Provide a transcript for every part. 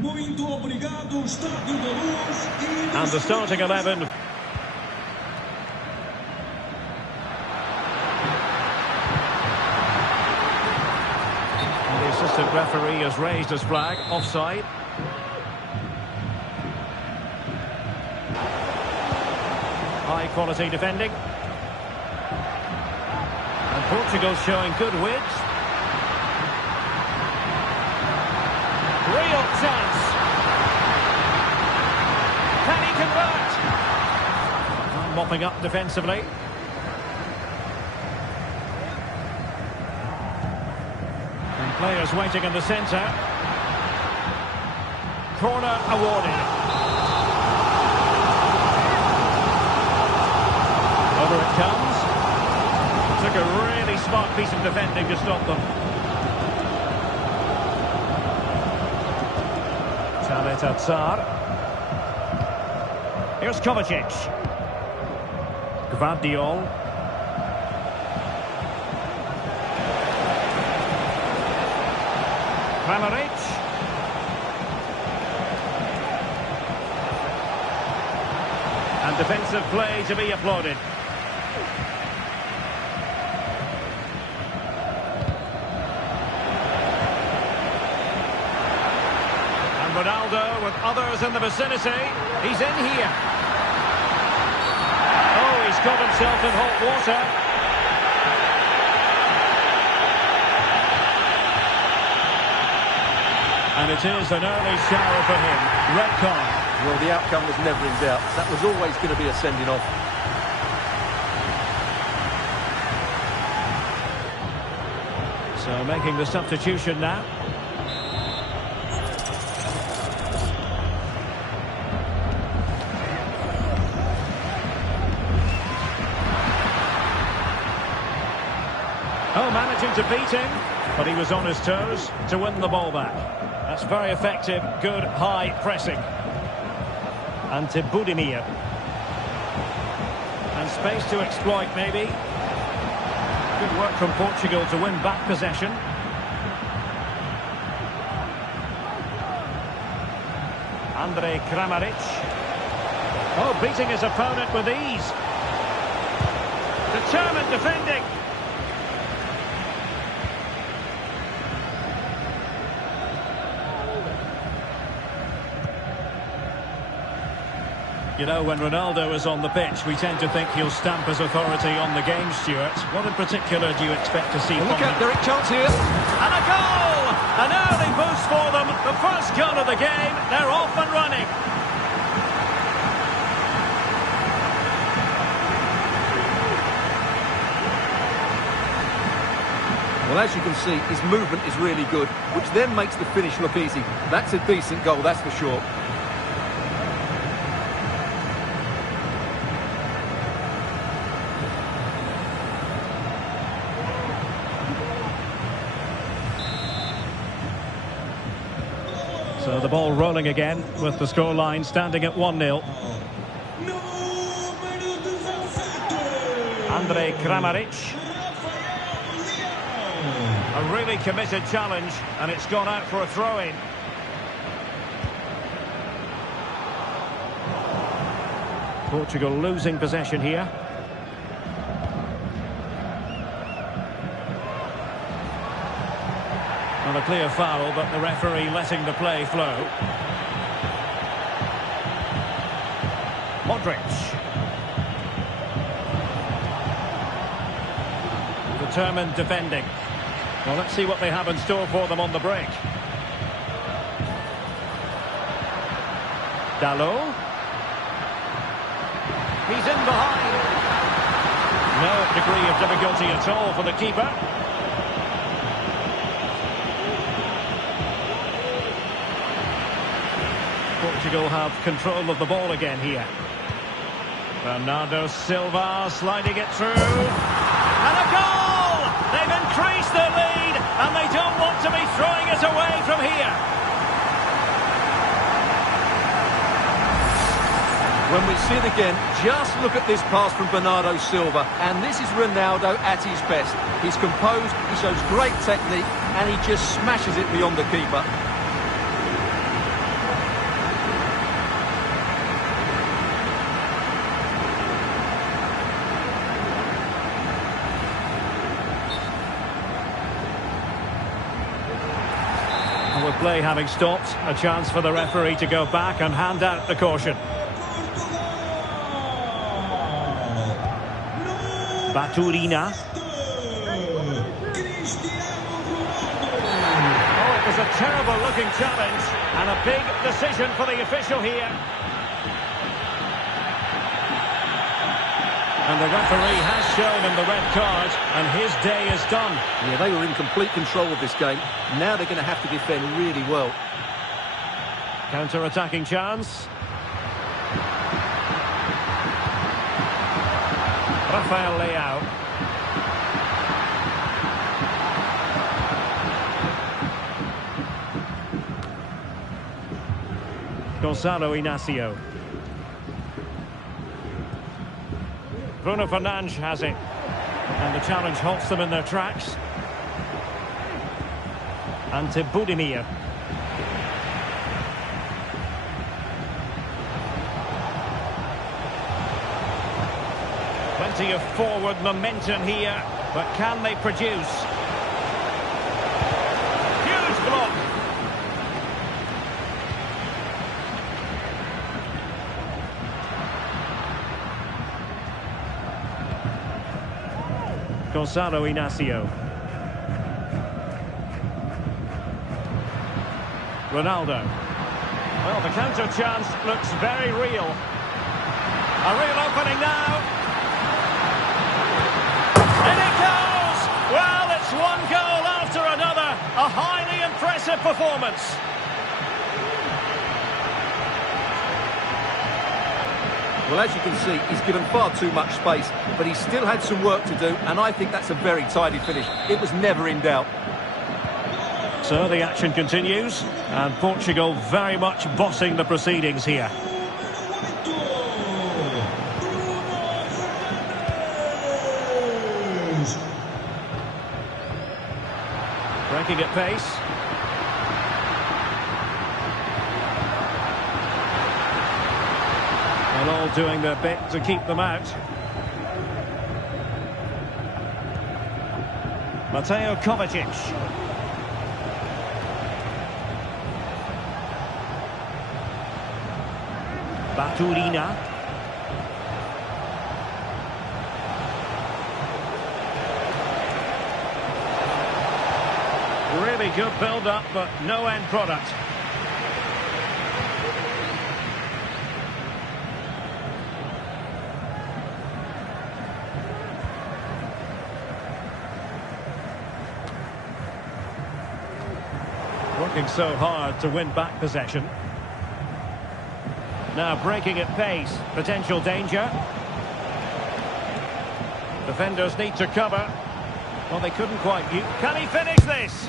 Muito obrigado, Estádio da Luz. And the starting 11. And the assistant referee has raised his flag, offside. High quality defending. And Portugal showing good width. Real chance. Can he convert? Mopping up defensively. And players waiting in the centre. Corner awarded. Over it comes. Took a really smart piece of defending to stop them. Tsar. Here's Kovacic. Gvardiol. Kramaric. And defensive play to be applauded. Ronaldo with others in the vicinity. He's in here. Oh, he's got himself in hot water. And it is an early shower for him. Red card. Well, the outcome was never in doubt. That was always going to be a sending off. So making the substitution now. Oh, managing to beat him, but he was on his toes to win the ball back. That's very effective, good high pressing. Ante Budimir. And space to exploit, maybe. Good work from Portugal to win back possession. Andre Kramaric. Oh, beating his opponent with ease. Determined defending. You know, when Ronaldo is on the pitch, we tend to think he'll stamp his authority on the game, Stuart. What in particular do you expect to see from him? Look out, Derek, chance here. And a goal! An early boost for them. The first goal of the game. They're off and running. Well, as you can see, his movement is really good, which then makes the finish look easy. That's a decent goal, that's for sure. So the ball rolling again with the scoreline standing at 1-0. Andre Kramaric. A really committed challenge, and it's gone out for a throw-in. Portugal losing possession here. Not a clear foul, but the referee letting the play flow. Mondric. Determined defending. Well, let's see what they have in store for them on the break. Dalot. He's in behind. No degree of difficulty at all for the keeper. Portugal have control of the ball again here. Bernardo Silva sliding it through. And a goal! They've increased their lead, and they don't want to be throwing it away from here. When we see it again, just look at this pass from Bernardo Silva, and this is Ronaldo at his best. He's composed, he shows great technique, and he just smashes it beyond the keeper. Well, the play having stopped, a chance for the referee to go back and hand out the caution. Baturina. Oh, it was a terrible-looking challenge and a big decision for the official here. And the referee has shown him the red card, and his day is done. Yeah, they were in complete control of this game. Now they're going to have to defend really well. Counter-attacking chance. Rafael Leao. Gonzalo Inacio. Bruno Fernandes has it. And the challenge halts them in their tracks. Ante Budimir. Plenty of forward momentum here, but can they produce? Huge block. Gonzalo Inacio. Ronaldo. Well, the counter chance looks very real. A real opening now. And it goes! Well, it's one goal after another. A highly impressive performance. Well, as you can see, he's given far too much space, but he still had some work to do, and I think that's a very tidy finish. It was never in doubt. So the action continues, and Portugal very much bossing the proceedings here. Breaking at pace. And all doing their bit to keep them out. Mateo Kovacic. Baturina. Really good build-up, but no end product. Working so hard to win back possession. Now breaking at pace, potential danger. Defenders need to cover. Well, they couldn't quite. Can he finish this?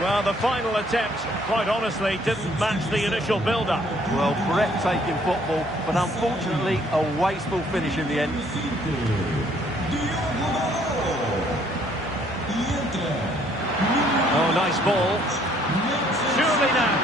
Well, the final attempt, quite honestly, didn't match the initial build-up. Well, breathtaking football, but unfortunately a wasteful finish in the end. Oh, nice ball. Surely now.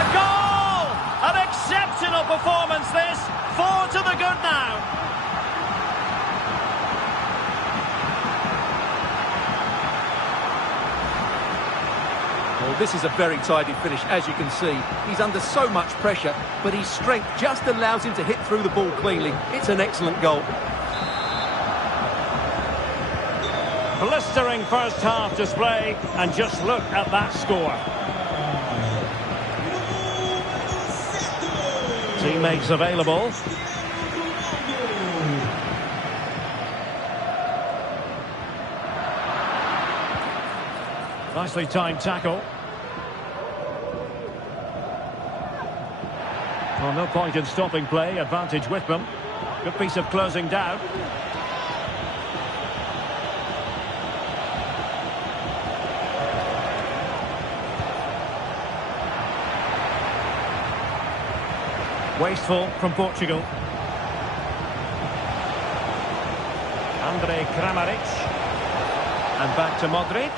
A goal! An exceptional performance this. 4 to the good now. Well, this is a very tidy finish, as you can see. He's under so much pressure, but his strength just allows him to hit through the ball cleanly. It's an excellent goal. Blistering first half display, and just look at that score. Teammates available. Nicely timed tackle. Well, no point in stopping play, advantage with them. Good piece of closing down. Wasteful from Portugal. Andre Kramaric. And back to Mondric.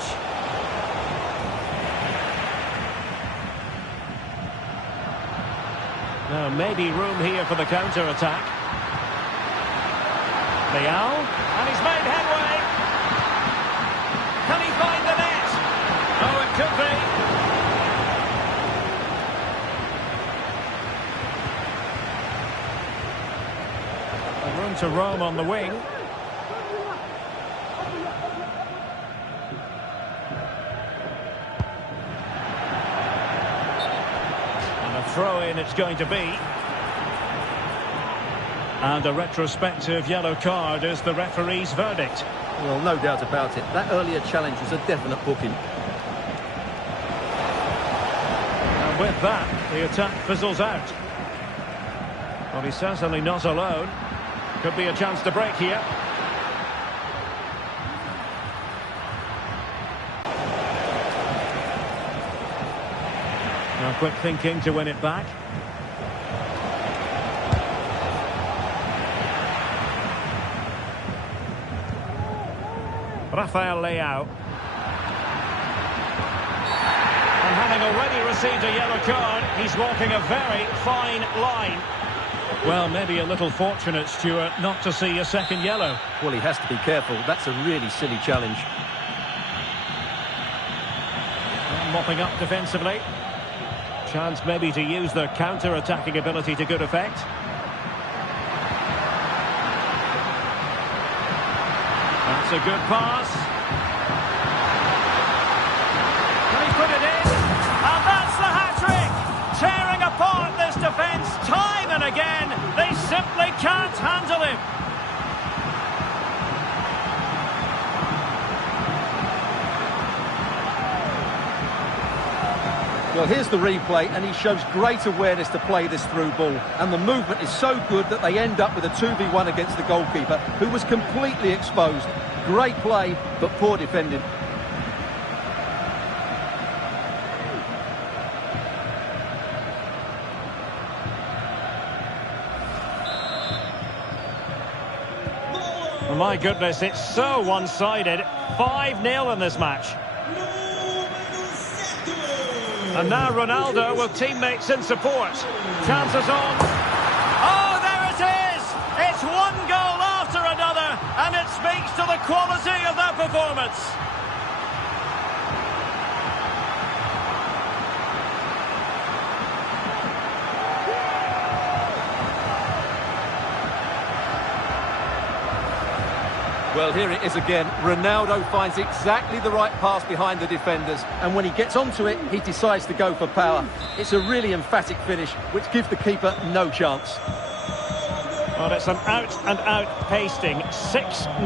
Now, maybe room here for the counter-attack. Leao, and he's made headway. Can he find the net? Oh, it could be. to roam on the wing. And a throw-in it's going to be. And a retrospective yellow card is the referee's verdict. Well, no doubt about it. That earlier challenge was a definite booking. And with that, the attack fizzles out. Well, he's certainly not alone. Could be a chance to break here. Now, quick thinking to win it back. Rafael Leao. And having already received a yellow card, he's walking a very fine line. Well, maybe a little fortunate, Stuart, not to see a second yellow. Well, he has to be careful. That's a really silly challenge. And mopping up defensively. Chance maybe to use their counter-attacking ability to good effect. That's a good pass. Can he put it in? And that's the hat-trick! Tearing apart this defence time and again. They simply can't handle him. Well, here's the replay, and he shows great awareness to play this through ball. And the movement is so good that they end up with a 2v1 against the goalkeeper, who was completely exposed. Great play, but poor defending. Oh my goodness, it's so one-sided. 5-0 in this match. And now Ronaldo with teammates in support. Chances on. Oh, there it is! It's one goal after another, and it speaks to the quality of their performance. Well, here it is again. Ronaldo finds exactly the right pass behind the defenders, and when he gets onto it, he decides to go for power. It's a really emphatic finish, which gives the keeper no chance. Well, it's an out-and-out pasting. 6-0.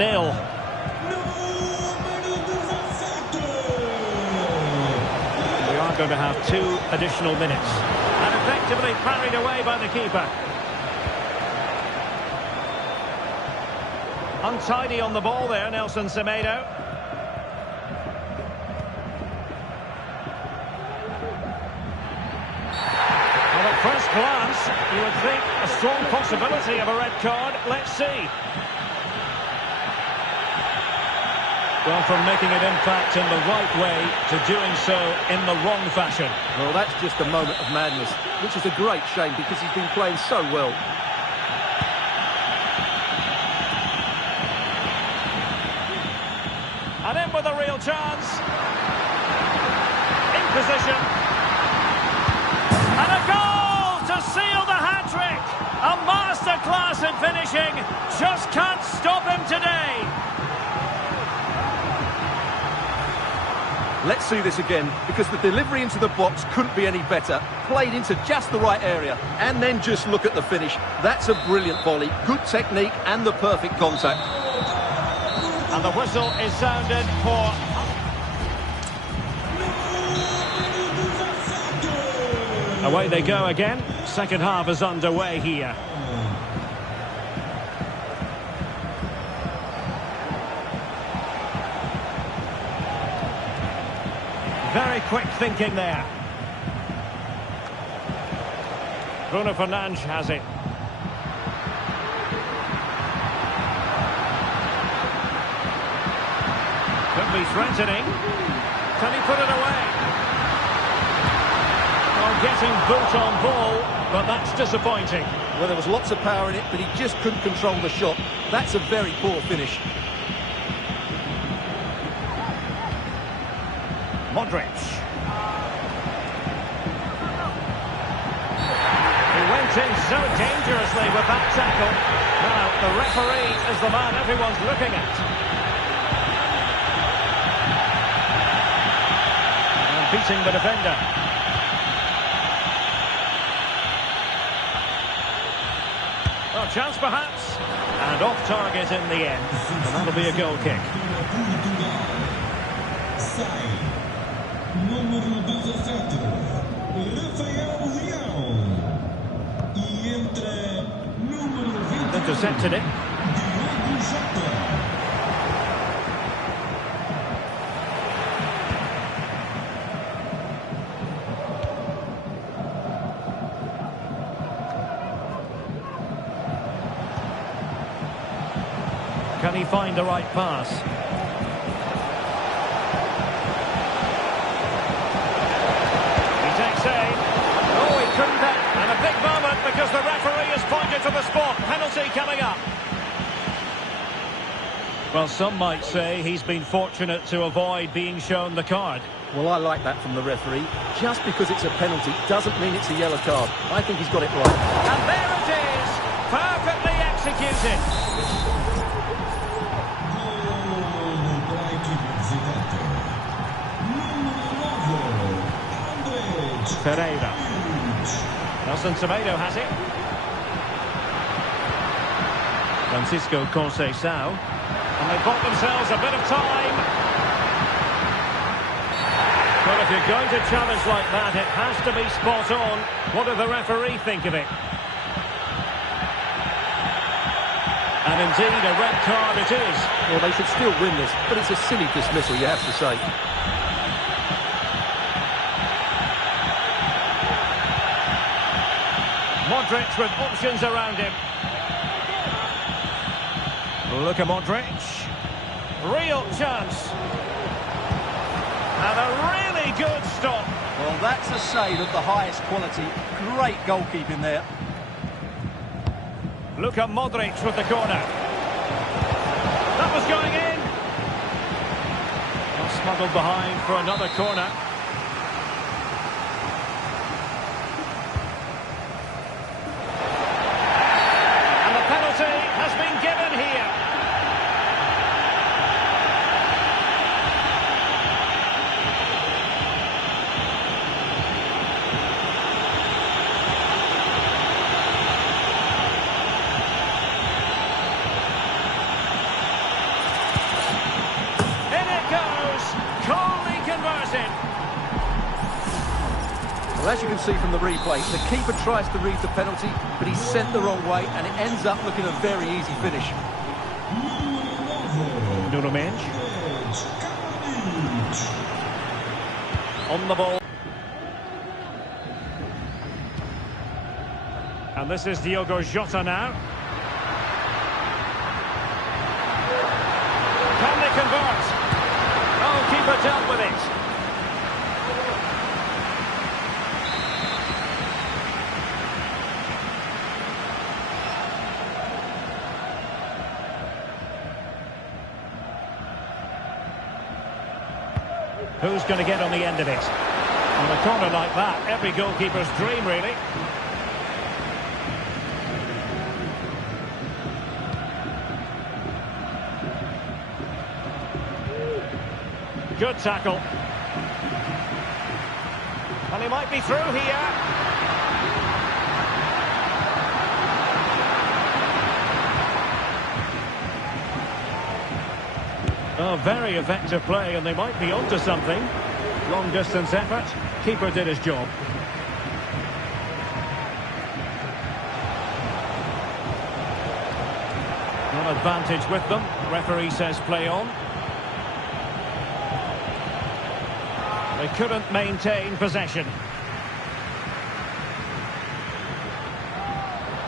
We are going to have 2 additional minutes. And effectively parried away by the keeper. Untidy on the ball there, Nelson Semedo. Well, at first glance, you would think a strong possibility of a red card. Let's see. Well, from making an impact in the right way to doing so in the wrong fashion. Well, that's just a moment of madness, which is a great shame because he's been playing so well. And in with a real chance. In position. And a goal to seal the hat-trick. A masterclass in finishing. Just can't stop him today. Let's see this again, because the delivery into the box couldn't be any better. Played into just the right area. And then just look at the finish. That's a brilliant volley. Good technique and the perfect contact. And the whistle is sounded for... Away they go again. Second half is underway here. Very quick thinking there. Bruno Fernandes has it. Could be threatening. Can he put it away? Well, getting boot on ball, but that's disappointing. Well, there was lots of power in it, but he just couldn't control the shot. That's a very poor finish. Mondric. He went in so dangerously with that tackle. Now, Well, the referee is the man everyone's looking at. And beating the defender. Well, chance perhaps. And off target in the end. And that'll be a goal kick. Número 17, Rafael Leão. E entra número 20. Intercepted it. Diogo Jota. Can he find the right pass? He takes aim. Oh, he couldn't get. And a big moment because the referee has pointed to the spot. Penalty coming up. Well, some might say he's been fortunate to avoid being shown the card. Well, I like that from the referee. Just because it's a penalty doesn't mean it's a yellow card. I think he's got it right. And there it is. Perfectly executed. Pereira. Nelson Tomato has it. Francisco Conceição. And they bought themselves a bit of time. Well, if you're going to challenge like that, it has to be spot on. What does the referee think of it? And indeed, a red card it is. Well, they should still win this, but it's a silly dismissal, you have to say. Mondric with options around him. Look at Mondric. Real chance. And a really good stop. Well, that's a save of the highest quality. Great goalkeeping there. Look at Mondric with the corner. That was going in. Well, smuggled behind for another corner. Has been given here. In it goes. Coolly converted. Well, as you can see from the replay, the keeper tries to read the penalty, but he's sent the wrong way, and it ends up looking a very easy finish. Nuno Mendes. On the ball. And this is Diogo Jota now. Can they convert? Oh, keeper dealt with it. Who's going to get on the end of it? On a corner like that, every goalkeeper's dream, really. Good tackle. And he might be through here. Oh, very effective play, and they might be onto something. Long distance effort. Keeper did his job. One advantage with them. Referee says play on. They couldn't maintain possession.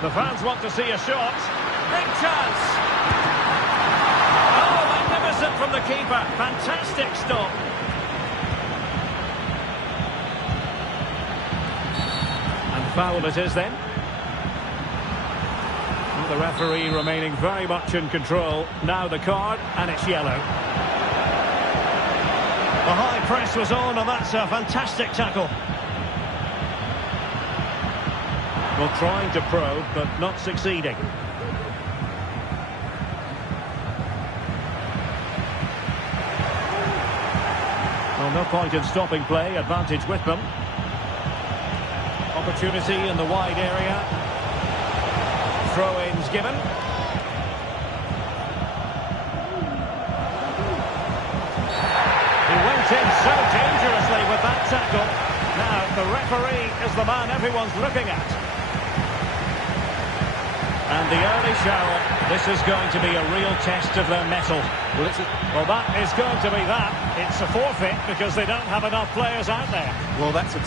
The fans want to see a shot. Big chance. From the keeper, fantastic stop. And foul it is then. And the referee remaining very much in control. Now the card, and it's yellow. The high press was on, and that's a fantastic tackle. Well, trying to probe, but not succeeding. no point in stopping play, advantage with them. Opportunity in the wide area. Throw-ins given. He went in so dangerously with that tackle. Now, the referee is the man everyone's looking at. And the early shower, this is going to be a real test of their mettle. Well, that is going to be that. It's a forfeit because they don't have enough players out there. Well, that's a